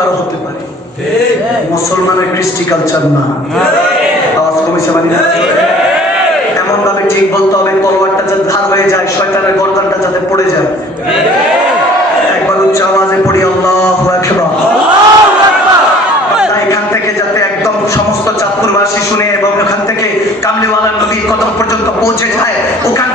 কারো হতে পারে। মুসলমানের কৃষ্টি কালচার না। আওয়াজ কমেছে মানে এমন ভাবে ঠিক বলতে হবে তলোয়ারটা যাতে ধার হয়ে যায়, শয়তানের গর্দানটা যাতে পড়ে যায়। একবার উচ্চ আওয়াজে পড়ি আল্লাহু আকবার। এখান থেকে যাতে একদম সমস্ত চাঁদপুরবাসী শুনে এবং ওখান থেকে কামলিওয়ালা নদীর কদম পর্যন্ত পৌঁছে যায়, ওখান